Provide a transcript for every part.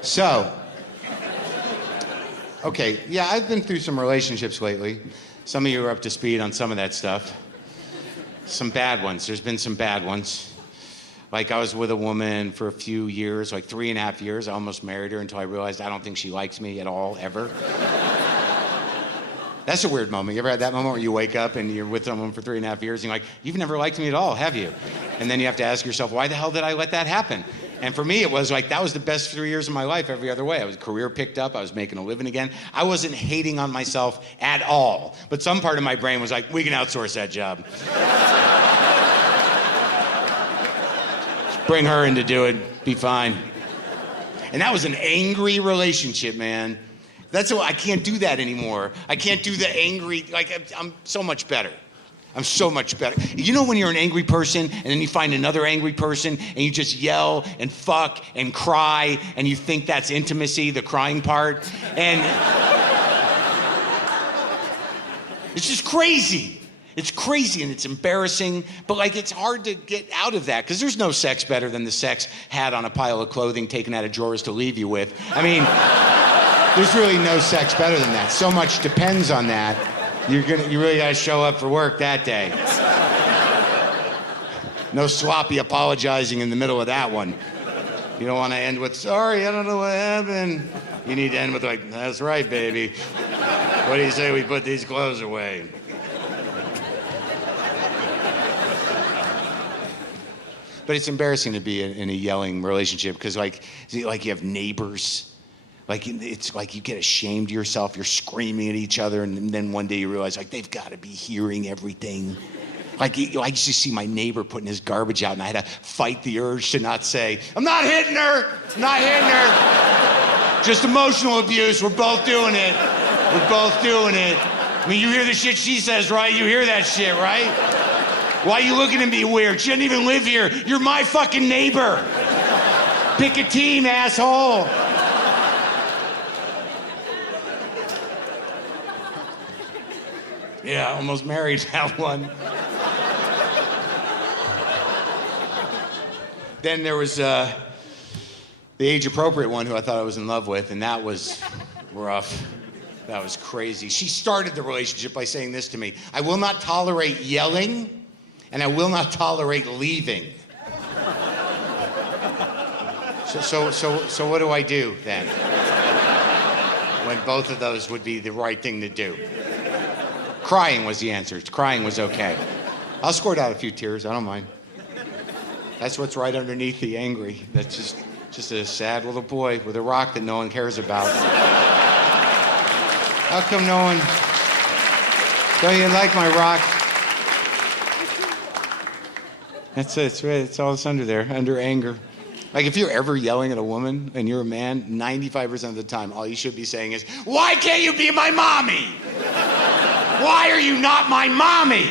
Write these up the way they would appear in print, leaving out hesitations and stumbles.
So, okay, yeah, I've been through some relationships lately. Some of you are up to speed on some of that stuff. Some bad ones. There's been some bad ones. Like, I was with a woman for a few years, like 3.5 years. I almost married her until I realized I don't think she likes me at all, ever. That's a weird moment. You ever had that moment where you wake up and you're with someone for 3.5 years and you're like, you've never liked me at all, have you? And then you have to ask yourself, why the hell did I let that happen? And for me, it was like, that was the best 3 years of my life every other way. I was career picked up. I was making a living again. I wasn't hating on myself at all. But some part of my brain was like, we can outsource that job. Just bring her in to do it. Be fine. And that was an angry relationship, man. That's why I can't do that anymore. I can't do the angry, like, I'm so much better. I'm so much better. You know when you're an angry person and then you find another angry person and you just yell and fuck and cry and you think that's intimacy, the crying part? And it's just crazy. It's crazy and it's embarrassing, but like it's hard to get out of that because there's no sex better than the sex had on a pile of clothing taken out of drawers to leave you with. I mean, there's really no sex better than that. So much depends on that. You really gotta show up for work that day. No sloppy apologizing in the middle of that one. You don't want to end with, sorry, I don't know what happened. You need to end with like, that's right, baby. What do you say we put these clothes away? But it's embarrassing to be in a yelling relationship because like you have neighbors. Like, it's like you get ashamed of yourself, you're screaming at each other, and then one day you realize, like, they've got to be hearing everything. Like, I used to see my neighbor putting his garbage out, and I had to fight the urge to not say, I'm not hitting her, I'm not hitting her. Just emotional abuse, we're both doing it. We're both doing it. I mean, you hear the shit she says, right? You hear that shit, right? Why are you looking at me weird? She doesn't even live here. You're my fucking neighbor. Pick a team, asshole. Yeah, almost married that one. Then there was the age-appropriate one who I thought I was in love with, and that was rough. That was crazy. She started the relationship by saying this to me: I will not tolerate yelling, and I will not tolerate leaving. So what do I do then? When both of those would be the right thing to do. Crying was the answer. Crying was okay. I'll squirt out a few tears. I don't mind. That's what's right underneath the angry. That's just a sad little boy with a rock that no one cares about. How come no one? Don't you like my rock? That's it. It's all that's under there, under anger. Like if you're ever yelling at a woman and you're a man, 95% of the time, all you should be saying is, "Why can't you be my mommy? Why are you not my mommy?"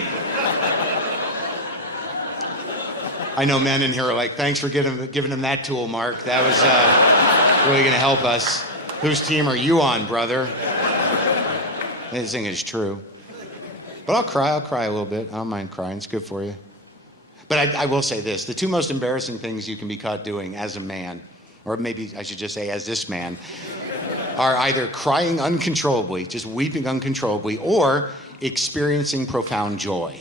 I know men in here are like, thanks for giving him that tool, Mark. That was really gonna help us. Whose team are you on, brother? This thing is true. But I'll cry a little bit. I don't mind crying, it's good for you. But I will say this, the two most embarrassing things you can be caught doing as a man, or maybe I should just say as this man, are either crying uncontrollably, just weeping uncontrollably, or experiencing profound joy.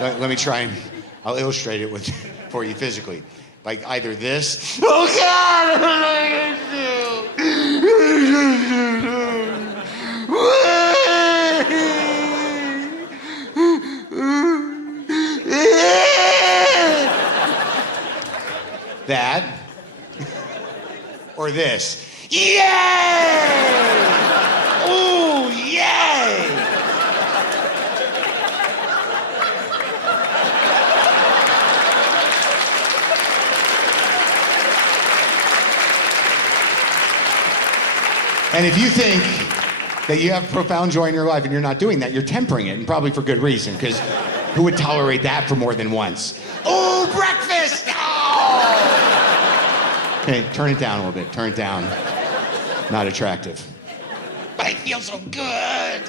Let me try and I'll illustrate it for you physically. Like either this, oh God, that, or this. Yay! Ooh, yay! And if you think that you have profound joy in your life and you're not doing that, you're tempering it, and probably for good reason, because who would tolerate that for more than once? Oh, breakfast! Oh! Okay, turn it down a little bit, turn it down. Not attractive. But I feel so good.